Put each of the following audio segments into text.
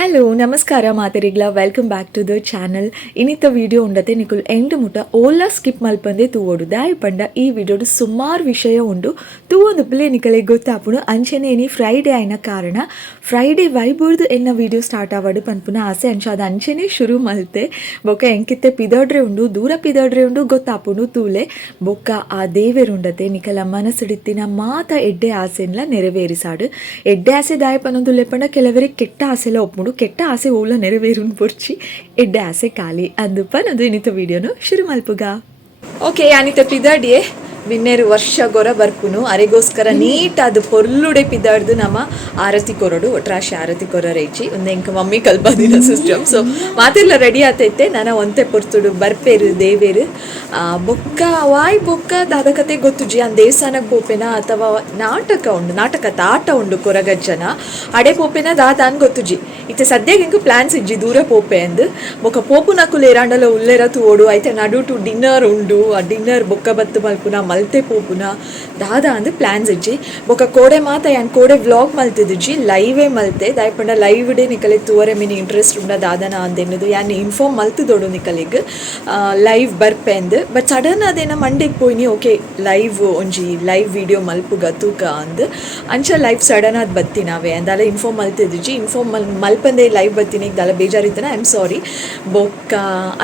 Hello ನಮಸ್ಕಾರ ಮಾತರಿಗ್ಲ welcome back to the channel. ಇನ್ನಿತ್ತ ವಿಡಿಯೋ ಉಂಡತೆ ನಿಕುಲು ಎಂಡ್ ಮುಟ ಓಲಾ ಸ್ಕಿಪ್ ಮಲ್ಪಂದೆ ತೂವೋಡು ದಾಯಿ ಪಂಡ ಈ ವಿಡಿಯೋಡು ಸುಮಾರು ವಿಷಯ ಉಂಡು ತೂವೊಂದು ಪಿಲೆ ನಿಕಲೆ ಗೊತ್ತಾಪುನು ಅಂಚನೆ ಇನಿ ಫ್ರೈಡೇ ಆಯ್ನ ಕಾರಣ ಫ್ರೈಡೇ ವೈಬುರ್ದು ಎನ್ನ ವಿಡಿಯೋ ಸ್ಟಾರ್ಟ್ ಆವಡು ಪನ್ಪುನ ಆಸೆ ಅಂಚ ಅದು ಅಂಚನೆ ಶುರು ಮಲ್ತೆ ಬೊಕ್ಕ ಎಂಕಿತ್ತೆ ಪಿದಡ್ರೆ ಉಂಡು ದೂರ ಪಿದಡ್ರೆ ಉಂಡು ಗೊತ್ತಾಪುನು ತೂಲೆ ಬೊಕ್ಕ ಆ ದೇವೆರುಂಡತೆ ನಿಕಲ ಮನಸ್ಸುಡಿತ್ತಿನ ಮಾತ ಎಡ್ಡೆ ಆಸೆನ್ಲ ನೆರವೇರಿಸಾಡು ಎಡ್ಡೆ ಆಸೆ ದಾಯಿ ಪನ್ನೊಂದು ಲೆಪ್ಪಂಡ ಕೆಲವರಿಗೆ ಕೆಟ್ಟ ಆಸೆಲ ಒಪ್ಪುಂಡು ಕೆಟ್ಟ ಆಸೆ ಓಲ ನೆರವೇರುನ್ ಪೊರ್ಚಿ ಎಡ್ಡೆ ಆಸೆ ಖಾಲಿ ಅಂದುಪ್ಪ ನಂದು ಇನ್ನಿತ ವಿಡಿಯೋನು ಶುರು ಮಲ್ಪುಗ. ಓಕೆ ಯಾನಿತ ಪಿದಾಡಿಯೇ ಬಿನ್ನೇರು ವರ್ಷ ಗೊರ ಬರ್ಪುನು ಅರೆಗೋಸ್ಕರ ನೀಟಾದ ಪೊರ್ಲುಡೆ ಪಿದಾಡ್ದು ನಮ್ಮ ಆರತಿ ಕೊರಡು ಒಟ್ರಾಶಿ ಆರತಿ ಕೊರರೇಚಿ ಒಂದು ಎಂಕ ಮಮ್ಮಿ ಕಲ್ಪದಿನ ಸಿಸ್ಟಮ್ ಸೊ ಮಾತೆಲ್ಲ ರೆಡಿ ಆತೈತೆ ನಾನು ಒಂತೆ ಪೊರ್ತುಡು ಬರ್ಪೇರು ದೇವೇರು ಬೊಕ್ಕ ವಾಯ್ ಬೊಕ್ಕ ದಾದ ಕತೆ ಗೊತ್ತುಜಿ ಆ ದೇವಸ್ಥಾನಕ್ಕೆ ಪೋಪೆನ ಅಥವಾ ನಾಟಕ ತಾಟ ಉಂಡು ಕೊರಗಜ್ಜನ ಅಡೆ ಪೋಪೆನ ದಾದ ಅನ್ ಗೊತ್ತುಜಿ ಇತ್ತೆ ಸದ್ಯಕ್ಕೆ ಇಂಕು ಪ್ಲಾನ್ಸ್ ಇಜ್ಜಿ ದೂರ ಪೋಪೆ ಅಂದು ಬೊಕ್ಕ ಪೋಪು ನಕುಲು ಎರಾಂಡಲ ಉಲ್ಲೆರ ತೂಡು ಐತೆ ನಡು ಟು ಡಿನ್ನರ್ ಉಂಡು ಆ ಡಿನ್ನರ್ ಬೊಕ್ಕ ಬತ್ತು ಮಲ್ಪುನ ಮಲ್ತೆ ಪೋಪುನ ದಾದ ಅಂದು ಪ್ಲಾನ್ಸ್ ಇಜ್ಜಿ ಬೊಕ್ಕ ಕೋಡೆ ಮಾತ ಯಾನ್ ಕೋಡೆ ವ್ಲಾಗ್ ಮಲ್ತಿದ್ಜಿ ಲೈವೇ ಮಲ್ತೆ ದಾಯಪಂಡ ಲೈವ್ ಡೇ ನಿಕಲೆ ತೂವರೆ ಮಿನಿ ಇಂಟ್ರೆಸ್ಟ್ ಉಂಡ ದಾದನ ಅಂದೆನ್ನದು ಯಾನ್ ಇನ್ಫಾರ್ಮ್ ಮಲ್ತುದೊಡು ನಿಕಲಿಗ್ ಲೈವ್ ಬರ್ಪೆ ಅಂದು ಬಟ್ ಸಡನ್ ಅದೇನ ಮಂಡೆಗೆ ಪೋಯ್ನಿ ಓಕೆ ಲೈವ್ ಒಂಜಿ ಲೈವ್ ವಿಡಿಯೋ ಮಲ್ಪುಗ ತೂಕ ಅಂದು ಅಂಚ ಲೈವ್ ಸಡನ್ ಆದ್ ಬತ್ತಿ ನಾವೇ ಅಂದಲ್ಲ ಇನ್ಫಾರ್ಮ್ ಮಲ್ತಿದ್ಜಿ ಇನ್ಫಾರ್ಮ್ ಮಲ್ಪಂದೆ ಲೈವ್ ಬತ್ತೀನಿ ದಲ್ಲ ಬೇಜಾರಿತ್ತನ ಐ ಆಮ್ ಸಾರಿ ಬೊಕ್ಕ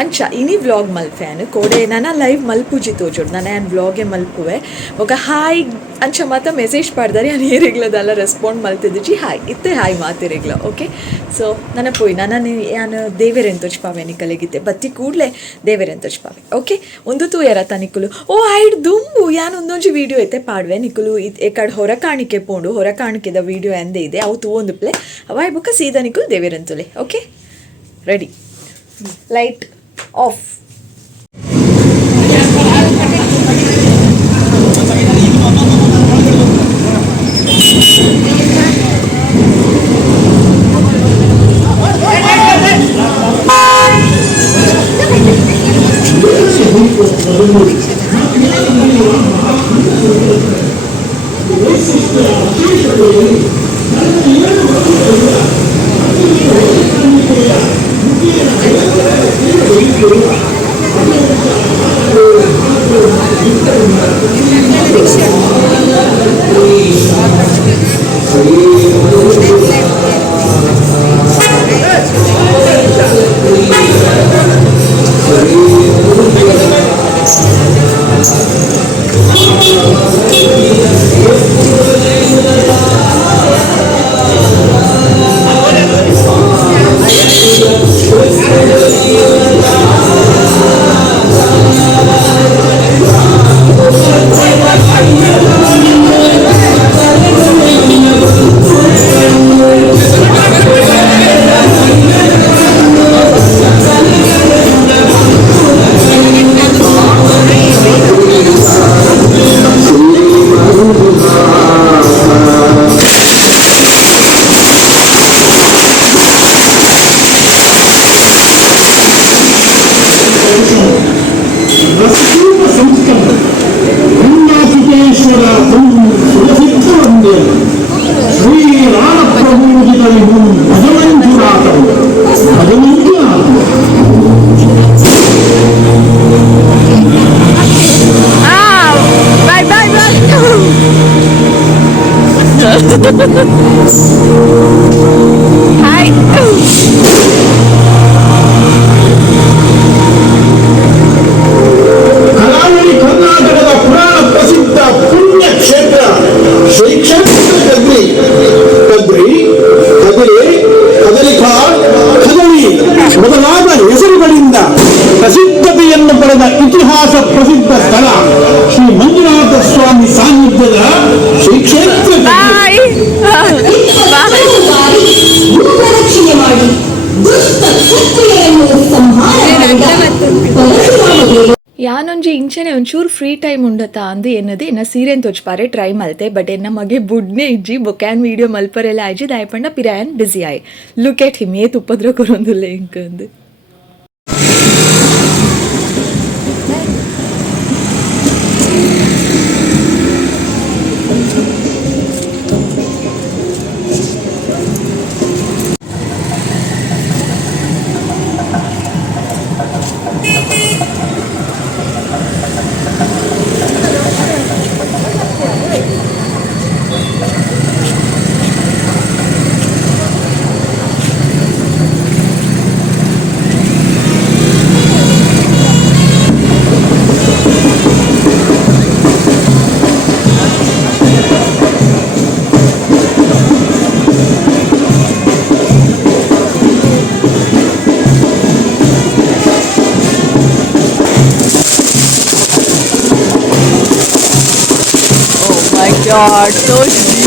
ಅಂಚ ಇನಿ ವ್ಲಾಗ್ ಮಲ್ಪೆನು ಕೋಡೆ ನನ್ನ ಲೈವ್ ಮಲ್ಪುಜಿ ತೋಜೋಡು ನಾನು ಆ್ಯನ್ ವ್ಲಾಗೆ ಮಲ್ಪುವೆ ಬೊಕ್ಕ ಹಾಯ್ ಅಂಚ ಮಾತ ಮೆಸೇಜ್ ಪಾಡ್ದಾರೆ ನಾನು ಏರಿಗ್ಲದಲ್ಲ ರೆಸ್ಪಾಂಡ್ ಮಲ್ತಿದ್ಜಿ ಹಾಯ್ ಇತ್ತೆ ಹಾಯ್ ಮಾತಿರಿಗ್ಲ ಓಕೆ ಸೊ ನನ್ನ ಪೋಯ್ ನಾನು ಯಾನು ದೇವೇರೆನ್ ತೋಚ್ಪಾವೆ ನಿಕಲೆಗಿತ್ತೆ ಬತ್ತಿ ಕೂಡಲೇ ದೇವೇರೆನ್ ತೋಚ್ಪಾವೆ ಓಕೆ ಒಂದು ತೂ ಯಾರ ತನಿಕುಲು ಓ ಐಡ್ ದುಂಬು ಯಾನು ಒಂದೊಂಜಿ ವಿಡಿಯೋ ಐತೆ ಪಾಡ್ವೆ ನಿಕುಲು ಎಕಡೆ ಹೊರ ಕಾಣಿಕೆ ಪೋಂಡು ಹೊರ ಕಾಣಿಕೆದ ವಿಡಿಯೋ ಎಂದೇ ಇದೆ ಅವು ತೂ ಒಂದು ಪ್ಲೇ ಅವಾಯ್ ಬೊಕ್ಕ ಸೀದಾ ನಿಕುಲು ದೇವೇರೆನ್ ತುಲೆ okay ready light off. Hi. ಕರಾವಳಿ ಕರ್ನಾಟಕದ ಪುರಾಣ ಪ್ರಸಿದ್ಧ ಪುಣ್ಯ ಕ್ಷೇತ್ರ ಶ್ರೀ ಕ್ಷೇತ್ರ ಕದ್ರಿ ಕದಲೆ ಕದಲಿಕಾಡ್ ಕದಳಿ ಮೊದಲಾದ ಹೆಸರುಗಳಿಂದ ಪ್ರಸಿದ್ಧತೆಯನ್ನು ಪಡೆದ ಇತಿಹಾಸ ಪ್ರಸಿದ್ಧ ಸ್ಥಳ ಶ್ರೀ ಮಂಜುನಾಥ ಸ್ವಾಮಿ ಸಾನ್ನಿಧ್ಯದ ಶ್ರೀ ಕ್ಷೇತ್ರ ಯಾನೊಂಜಿ ಇಂಚನೆ ಒಂಚೂರು ಫ್ರೀ ಟೈಮ್ ಉಂಡತ ಅಂದು ಎನ್ನದು ಎನ್ನ ಸೀರೆನ್ ತೋಚ್ಪಾರೆ ಟ್ರೈ ಮಲ್ತೆ ಬಟ್ ಎನ್ನ ಮಗೆ ಬುಡ್ನೆ ಇಜ್ಜಿ ಬೊಕ್ಯಾನ್ ವಿಡಿಯೋ ಮಲ್ಪರೆಲ್ಲ ಆಯ್ಜಿ ದಾಯಪಂಡ ಪಿರಾಯನ್ ಬಿಸಿ ಆಯ್ ಲುಕ್ ಎಟ್ ಹಿಮ್ ಏತ್ ಉಪದ್ರ ಕೊರೊಂದುಲ್ಲ ಇಂಕಂದು. god, so cheap.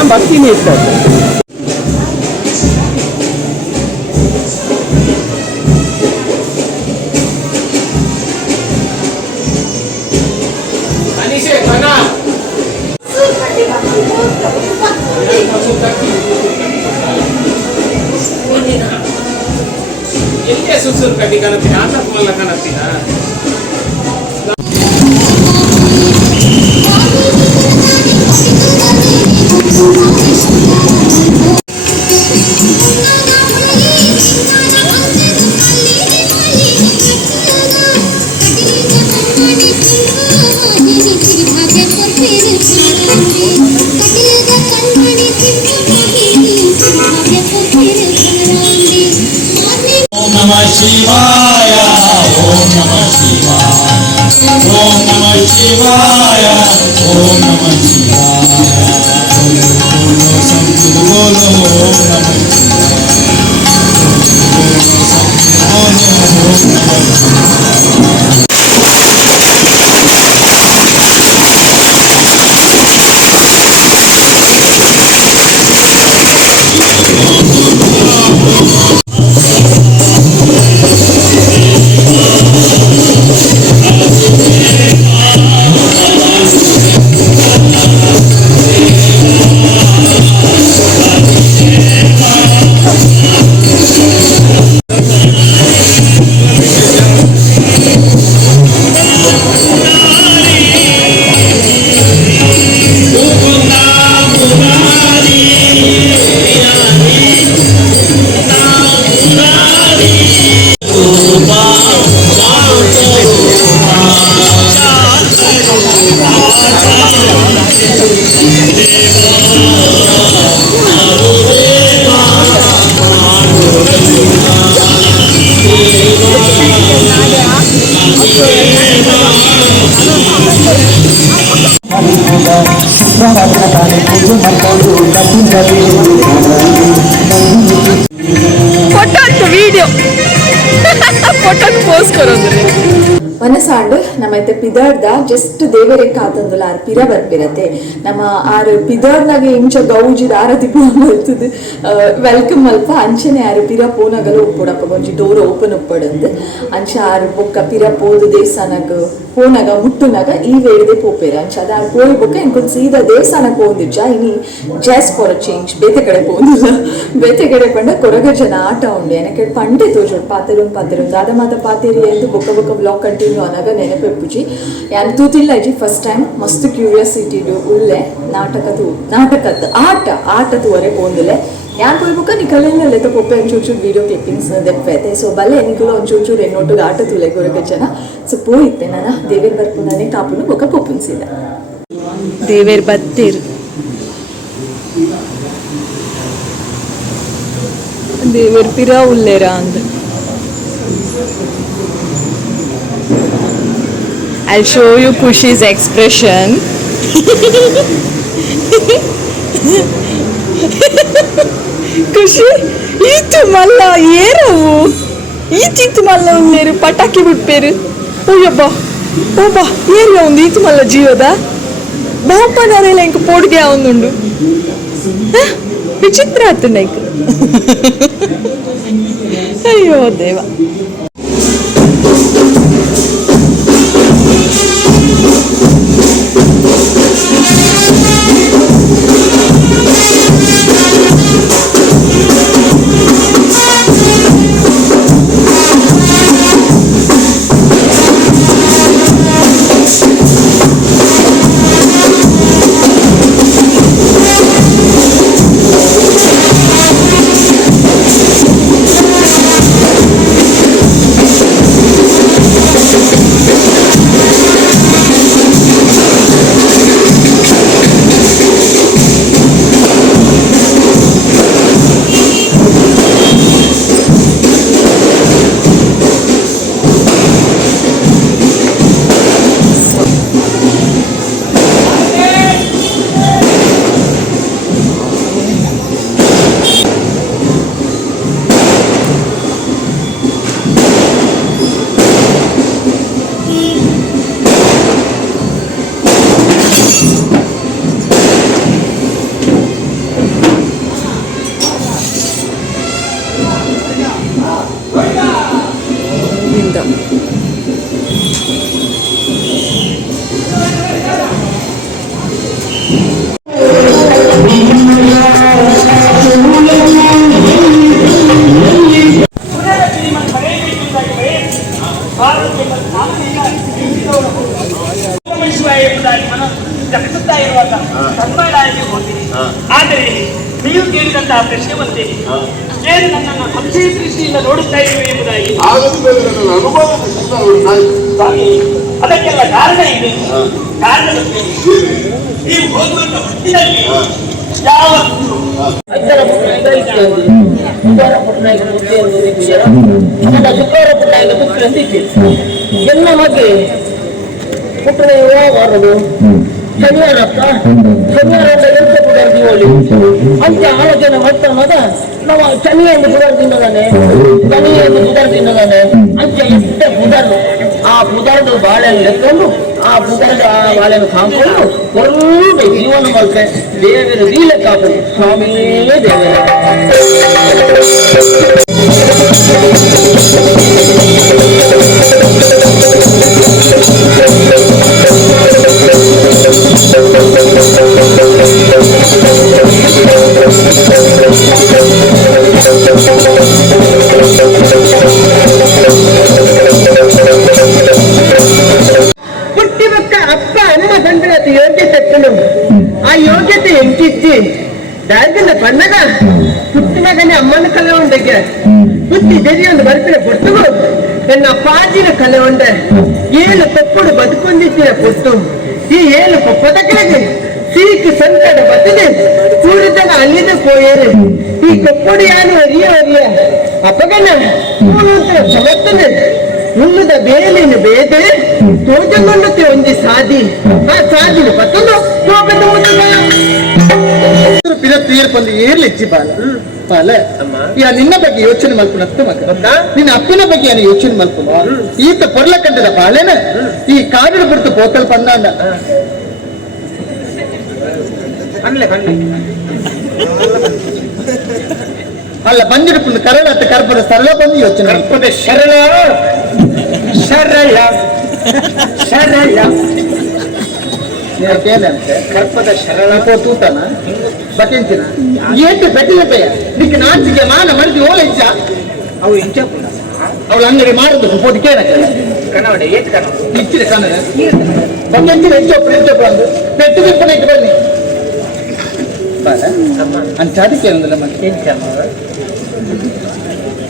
ನಾನು ಬರ್ತೀನಿ ಇತ್ತು. ಎಲ್ಲೇ ಸುಸೂರು ಕಡ್ಡಿ ಕಾಣುತ್ತೀನಿ ಆಟ ಮಲ್ಲ ಕಾಣುತ್ತೀನ Namah Shivaya, Om Namah Shivaya, Om Namah Shivaya, Om Namah Shivaya. Bolo Sanskrit bolo, Om Namah Shivaya. Bolo Sanskrit bolo, Om Namah Shivaya. Photo video photo post ಕೊರೋದು ಮನಸಾಂಡ್ ನಮ್ಮೈತೆ ಪಿದಾರ್ದ ಜಸ್ಟ್ ದೇವರೇ ಕಾತಂದುಲ ಆರ್ ಪಿರ ಬರ್ಪಿರತ್ತೆ ನಮ್ಮ ಆರ್ ಪಿದಾರ್ನಾಗ ಇಂಚ ಗೌಜಿದ ಆರತಿ ಪೋನಲ್ತದ ವೆಲ್ಕಮ್ ಅಲ್ಪ ಅಂಚನೆ ಆರು ಪಿರ ಪೋನಗಲ ಉಪ್ಪುಡಪ್ಪ ಗೊಂಜಿ ಡೋರ್ ಓಪನ್ ಉಪ್ಪಡಂದು ಅಂಚ ಆರು ಬೊಕ್ಕ ಪಿರ ಪೋದು ದೇವಸ್ಥಾನಗ ಪೋನಗ ಮುಟ್ಟುನಗ ಈ ವೇಡಿದೆ ಪೋಪೇರ ಅಂಚ ಅದ ಆರು ಪೋಯಿ ಬೊಕ್ಕ ಇಂಕೊಂದು ಸೀದಾ ದೇವಸ್ಥಾನಕ್ಕೆ ಪೋಂದಿಜ್ಜ ಇನಿ ಜಾಸ್ ಫಾರ್ ಚೇಂಜ್ ಬೇತೆ ಕಡೆ ಪೋಂದಿಲ್ಲ ಬೇತೆ ಕಡೆ ಪಂಡ ಕೊರಗ ಜನ ಆಟ ಉಂಡು ಎನಕ್ಕೆ ಪಂಡೆ ತೋಜೋಡು ಪಾತೆರು ದಾದ ಮಾತ ಪಾತೇರಿ ಎಂದು ಬೊಕ್ಕ ಬೊಕ್ಕ ಬ್ಲಾಗ್ ಕಂಟಿನ್ಯೂ ಅನಾಗ ನೆನಪೆಪ್ಪುಜಿ ಯಾನ್ ತೂತಿಲ್ಲ ಇಜಿ ಫಸ್ಟ್ ಟೈಮ್ ಮಸ್ತ್ ಕ್ಯೂರಿಯಾಸಿಟಿಡು ಉಳ್ಳೆ ನಾಟಕದ ಆಟದವರೆ ಪೋಂದುಲೆ ಯಾನ್ ಪೋಯ್ಬುಕ್ಕ ನಿಕಲೆಲ್ಲ ಲೆತ ಪೊಪ್ಪೆ ಒಂಚೂರು ವಿಡಿಯೋ ಕ್ಲಿಪ್ಪಿಂಗ್ಸ್ ದೆಪ್ಪೈತೆ ಸೊ ಬಲ್ಲೆ ನಿಕಲು ಒಂಚೂರು ಎನ್ನೊಟ್ಟಿಗೆ ಆಟ ತುಲೆ ಗೊರಗ ಜನ ಸೊ ಪೋಯಿತ್ತೆ ನಾನು ದೇವೇರ್ ಬರ್ಪುನಾನೆ ಕಾಪುನು ಬೊಕ್ಕ ಪೊಪ್ಪುನ್ಸಿದ ದೇವೇರ್ ಬತ್ತೇರು ದೇವೇರ್ ಪಿರ ಉಲ್ಲೇರ ಅಂದ I'll show you Kushi's expression. ಖುಷಿ ಈತು ಮಲ್ಲ ಏರವು ಈತಿತ್ತು ಮಲ್ಲ ಉಂದೇರು ಪಟಾಕಿ ಬಿಟ್ಪೇರು ಓಯಬ್ಬ ಓಬಾ ಏರಿಯ ಒಂದು ಈತು ಮಲ್ಲ ಜೀವದ ಬಾಪನರೆಲ್ಲ ಇಂಕ ಪೋಡ್ಗೆ ಅವನುಂಡು ವಿಚಿತ್ರ ಆತು ನೈಕ್ ಅಯ್ಯೋ ದೇವ ಹೋಗಿರಿ. ಆದರೆ ನೀವು ಕೇಳಿದಂತಹ ಪ್ರಶ್ನೆ ಒಂದೇ, ಏನು ನನ್ನನ್ನು ಸಂಶಯ ದೃಷ್ಟಿಯಿಂದ ನೋಡುತ್ತಾ ಇರುವೆ ಎಂಬುದಾಗಿ. ಸ್ವಾಮಿ, ಅದಕ್ಕೆಲ್ಲ ಕಾರಣ ಇದೆ. ಕಾರಣದಲ್ಲಿ ನೀವು ಹೋಗುವಂತ ಹೊತ್ತಿನಲ್ಲಿ ಯಾವ ಅಜ್ಜರ ಪುಟ್ಟ ಇತ್ಯಾದಿ ಶುಕ್ರವಾರ ಪುಟ್ಟ ಶುಕ್ರವಾರ ಪುಟ್ಟ ಎಲ್ಲ ಮಗೆ ಪುಟ್ಟಣ ವಾರದು ಶನಿವಾರಕ್ಕ ಶನಿವಾರ ಎಂತ ಪುಡರ್ದಿವಳಿ ಅಂತ ಆಲೋಚನೆ ಮಾಡ್ತಾ ಮಗ ನಾವು ಶನಿ ಎಂದು ಪುಡರ್ ತಿನ್ನದಾನೆ, ಶನಿ ಎಂದು ಪುಡರ್ ತಿನ್ನದಾನೆ ಅಂತ ಎಷ್ಟೇ ಪುಡರು ಆ ಪುದರ್ದು ಬಾಳೆಯನ್ನು ಎತ್ಕೊಂಡು ಆ ಪುದರ್ದ ಆ ಬಾಳೆಯನ್ನು ಹಾಕೊಂಡು ಒಳ್ಳೆ ಜೀವನ ಮಾಡ್ತೆ ದೇವರ ಲೀಲೆ ಕಾಪು ಸ್ವಾಮಿಯೇ ದೇವರ. ಹುಟ್ಟಿಬಕ್ಕ ಅಪ್ಪ ಅಮ್ಮ ಬಂದ್ರೆ ಅದು ಯೋಗ್ಯತೆ ಆ ಯೋಗ್ಯತೆ ಎಂಟಿಚ್ಚಿ ಬ್ಯಾಗಿನ ಬಣ್ಣಗ ಹುಟ್ಟಿನಾಗನೇ ಅಮ್ಮನ ಕಲೆ ಉಂಡೆಗೆ ಹುಟ್ಟಿ ಬೆರಿ ಒಂದು ಬರ್ತಿರ ಪೊಟ್ಟು ನನ್ನ ಪಾಜಿನ ಕಲೆ ಉಂಡೆ ಏಳು ಕೊಪ್ಪಡು ಬದುಕೊಂಡಿದ್ದೀರ ಪೊಟ್ಟು ಈ ಏಳು ಕೊಪ್ಪದ ಕೆಳಗೆ ಸೀಕು ಸಂಕಟ ಬತ್ತದೆ ಕೂಡಿದಾಗ ಅಲ್ಲಿದೆ ಪೋಯರು ಈ ಕೊಪ್ಪಡು ಯಾರು ಅರಿಯ ಅಪ್ಪಗನ ಸಮರ್ಥನೆ ಉನ್ನದ ಬೇಲಿನ ಬೇದೆ ತೋಜಗೊಂಡತೆ ಒಂಜಿ ಸಾದಿ ಆ ಸಾದಿನ ಪತ್ತೊಂದು ಕೋಪದ ತೀರ್ಪಲ್ಲಿ ಏರ್ಲಿಚ್ಚಿ ಪಾಲ ಯಾ ನಿನ್ನ ಬಗ್ಗೆ ಯೋಚನೆ ಮಲ್ಪುನತ್ತು ಮಗ ನಿನ್ನ ಅಪ್ಪನ ಬಗ್ಗೆ ಏನು ಯೋಚನೆ ಮಲ್ಪುನ ಈತ ಪೊರ್ಲ ಕಂಡದ ಪಾಲೇನ ಈ ಕಾಡಿನ ಬಿಡ್ತು ಪೋತಲ್ ಪಂದಾಂಡ ಅಲ್ಲ ಬಂದಿರಪ್ಪನ ಕರಳ ಅಂತ ಕರ್ಪದ ಸರಳ ಬಂದು ಯೋಚನೆ ಕರ್ಪದ ಶರಳ ಶರಯ ಶರಯ ಏನಂತೆ ಕರ್ಪದ ಶರಳ ತೂತನ ಬಕೆಂಚಿನ ಏಟು ಬೆಟ್ಟಿಗೆ ನಿಕ್ಕೆ ನಾಚಿಗೆ ಮಾನ ಮರಿದು ಓಲ ಇಚ್ಚ ಅವು ಇಂಚ ಅವಳ ಅಂಗಡಿ ಮಾಡುದು ಪೋಟಿ ಕೇಳ ಕನ್ನಡ ಏಟ್ ಕನ್ನಡ ಇಚ್ಚಿದೆ ಕನ್ನಡ ಬಂದೆಂಚಿನ ಹೆಚ್ಚೊಪ್ಪು ಹೆಚ್ಚೊಪ್ಪು ಅಂದು ಪೆಟ್ಟು ಬಿಪ್ಪನ ಇಟ್ಟು ಬನ್ನಿ ಅಂಚಾದಿ ಕೇಳಿಲ್ಲ ಮತ್ತೆ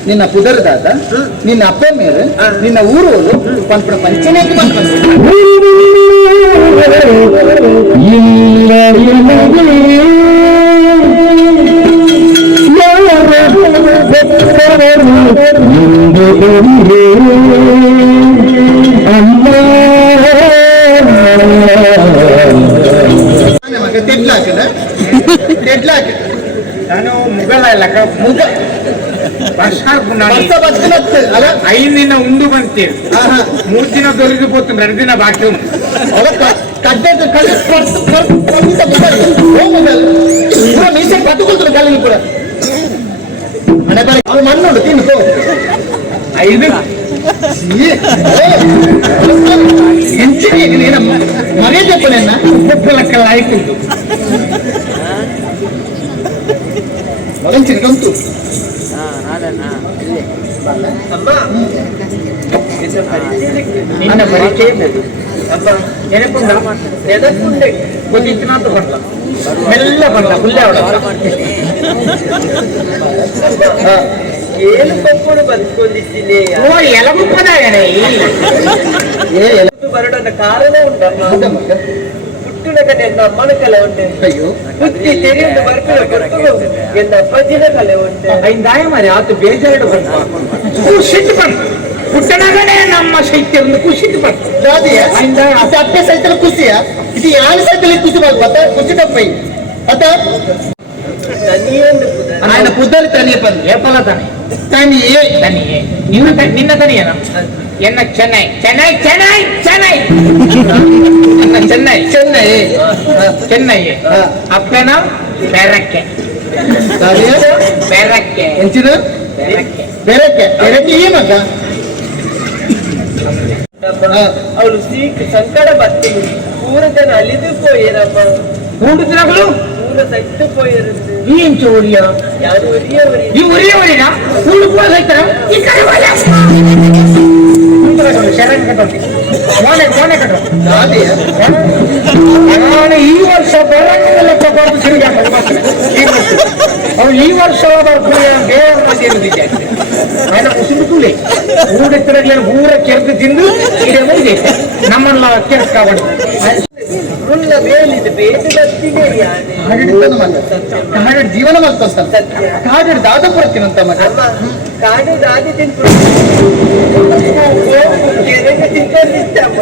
ನಿನ್ನ ಪುದರದಾದ ನಿನ್ನ ಅಪ್ಪ ಮೇಲೆ ನಿನ್ನ ಊರೋರು ಪಂಪಣ ಪಂಚನೇಕ ನಾನು ಮುಗಲ ಲೆಕ್ಕ ಮುಗ ಐದಿನ ಉಂಡು ಬಂತೀರಿ 3 ದಿನ ದೊರೆದು ಹೋಗ್ತು 2 ದಿನ ಬಾಕಿ ಉಂಟು ಮೀಸೆ ಕಟ್ಟುಕೊಳ್ತಾರೆ ಕಲ್ಲಿನ ಕೂಡ ಅವ್ರು ಮಣ್ಣು ತಿನ್ಕೋ 5 ಮರ್ಯಾದೆಪ್ಪನೆನ್ನ ಲೆಕ್ಕಲ್ಲ ಆಯ್ತು ಮಗಂಚಿನ ಕಂತು ನಿನ್ನ ಪರಿಚಯ ನೆನಪುಂಡ ಎದಕ್ಕುಂಡೆ ಗೊತ್ತಿತ್ತಿನಾಂತ ಬಂದ ಮೆಲ್ಲ ಬಂದ ಹುಲ್ಲೆ ಅವಡ ಏನು ಕೊಪ್ಪಡು ಬದುಕೊಂಡಿದ್ದೀನಿ ಓ ಎಲಗುಪ್ಪದಾಗಣೆ ಬರಡನ ಕಾರಣ ಉಂಟಮ್ಮ ಹುಟ್ಟಿನ ಕಡೆ ಎನ್ನ ಅಮ್ಮನ ಕಲೆ ಉಂಟೆ ಅಯ್ಯೋ ಹುಟ್ಟಿ ತೆರೆಯನ್ನು ಬರ್ತಿನ ಕೊಟ್ಟು ಎನ್ನ ಅಪ್ಪಜಿನ ಕಲೆ ಉಂಟೆ ಐದಾಯ ಮಾರಿ ಆತು ಬೇಜಾರು ಬಂತು ಖುಷಿಟ್ಟು ಬಂತು ಹುಟ್ಟನಾಗಣೆ ನಮ್ಮ ಶೈತ್ಯ ಖುಷಿಟ್ಟು ಬಂತು ಅದು ಅಪ್ಪೆ ಸೈತಲ ಖುಷಿಯ ಇದು ಯಾರ ಸೈತಲಿ ಖುಷಿ ಮಾಡ್ಬತ್ತ ಖುಷಿ ತಪ್ಪೈ ಅತ ఆయన పుద్దలు తని పని ಏಪಲ ತಾನೆ తనియే ತನಿಯೇ ನಿನ್ನ ತನಿಯೇನ ಎನ್ನ ಚೆನ್ನೈ ಚೆನ್ನೈ ಚೆನ್ನೈ ಚೆನ್ನೈ ಎನ್ನ ಚೆನ್ನೈ చెన్నై ಚೆನ್ನೈ ಅಪ್ಪನ ಬೆರಕ್ಕೆ ಬೆರಕ್ಕೆ ఎంచిన ಬೆರಕ್ಕೆ బెరకే బెరకే ఏమక్క ಅವಳು ಸೀಕ್ ಸಂಕಟ ಬರ್ತೀನಿ ಪೂರ ಜನ ಅಲಿದು ಪೋಯರಮ್ಮ 3 ದಿನಗಳು ಪೂರ ಸತ್ತು ಪೋಯಿರುತ್ತೆ ಈ ಇಂಚು ಉರಿಯ ಯಾರು ಒರಿಯವರಿ ಈ ಉರಿಯವರಿನ ಕೂಡ ಸೈತರ ಈ ಕಡೆ ಶರಣ ಕಟ್ಟೋದು ಕೋಣೆ ಕಟ್ಟ ನಾನು ಈ ವರ್ಷ ಬರೋಲ್ಲ ತಗೊಂಡು ತಿರುಗಿ ಅವ್ರು ಈ ವರ್ಷ ಬರ್ಕೊಳ್ಳಿ ಬೇರೆ ಮಂದಿ ಇರುವುದಿಕ್ಕೆ ఆయన ముసుగుతులే ఊడెత్తరట్లేని ఊర చెరుకు తిందు ఇదే ముందు నమ్మల్లా కేసు కాబట్టి ಮುಲ್ಲ ಬೇಲಿದು ಬೇಟು ಬರ್ತಿದೆ ಯಾನೆ ಕಾಡು ಜೀವನ ಮಾಡ್ತಾ ಕಾಡು ದಾದ ಕೊಡ್ತೀನಂತ ಮಗ ಅಮ್ಮ ಕಾಡು ದಾದಿ ತಿಂತು ಕೆರೆಗೆ ತಿಂತಿದ್ದಮ್ಮ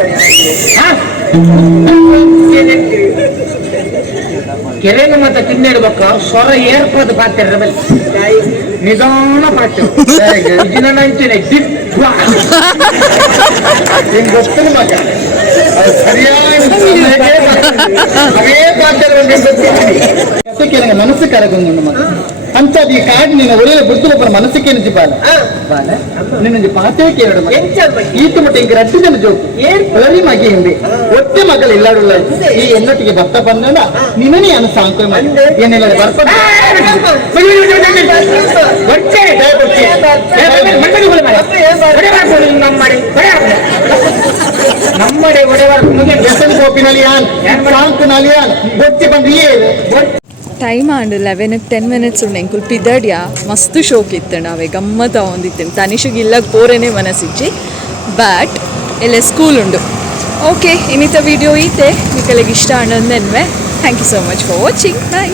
ಕೆರೆಗೆ ಮತ್ತೆ ತಿನ್ನಿಡ್ಬೇಕ ಸ್ವರ ಏರ್ಪದ ಪಾತ್ರೆ ಬಲ್ಲಿ ನಿಧಾನ ಪಾತ್ರೆ ಅಂಚನೆ ನಿಂಗೆ ಗೊತ್ತಿಲ್ಲ ಮಗ ಅದು ಸರಿಯಾಗಿ ಅವೇ ಪಾತ್ರೆ ನನಗೆ ಮನಸ್ಸು ಕರಗೊಂಡು ಮಗ ಅಂತದ್ದು ಈ ಕಾಡು ನಿನ್ನ ಒಳ್ಳೆ ಬಿಡ್ತು ಮನಸ್ಸಿಗೆ ನಿಜ ಬಾಲ ಬಾಲ ನಿನ್ನ ಪಾತೆ ಕೇಳೋಣ ಈತು ಮಟ್ಟ ಹಿಂಗೆ ರಟ್ಟಿದ ಜೋಕು ಬರೀ ಮಗೆ ಹಿಂದೆ ಒಟ್ಟೆ ಮಗಳು ಇಲ್ಲಾಡುಲ್ಲ ಈ ಎನ್ನೊಟ್ಟಿಗೆ ಭತ್ತ ಬಂದ ನಿನ್ನೇ ಅನ್ನ ಸಾಂಕ ಏನೆಲ್ಲ ಬರ್ಕೊಂಡು ನಮ್ಮಡೆ ವ್ಯಸನ ಕೋಪಿನಲಿಯಾನ್ ಸಾಂಕನಲಿಯಾನ್ ಬೊಚ್ಚೆ ಬಂದು ಟೈಮ್ ಆಂಡ್ 11-10 ಮಿನಿಟ್ಸ್ ಉಂಡು ಎಂಕುಲ್ ಪಿದಡ್ಯಾ ಮಸ್ತ್ ಶೋಕ್ ಇತ್ತು ನಾವೇ ಗಮ್ಮತ್ತ ಒಂದಿತ್ತು ತನಿಷಿಗೆ ಇಲ್ಲಾಗ ಪೋರೇನೆ ಮನಸ್ಸಿಚ್ಚಿ ಬಟ್ ಎಲ್ಲ ಸ್ಕೂಲ್ ಉಂಡು ಓಕೆ ಇನ್ನಿತ ವಿಡಿಯೋ ಈತೆ ನಿಕಲಿಗೆ ಇಷ್ಟ ಅನ್ನೋದನ್ನೇ thank you so much for watching bye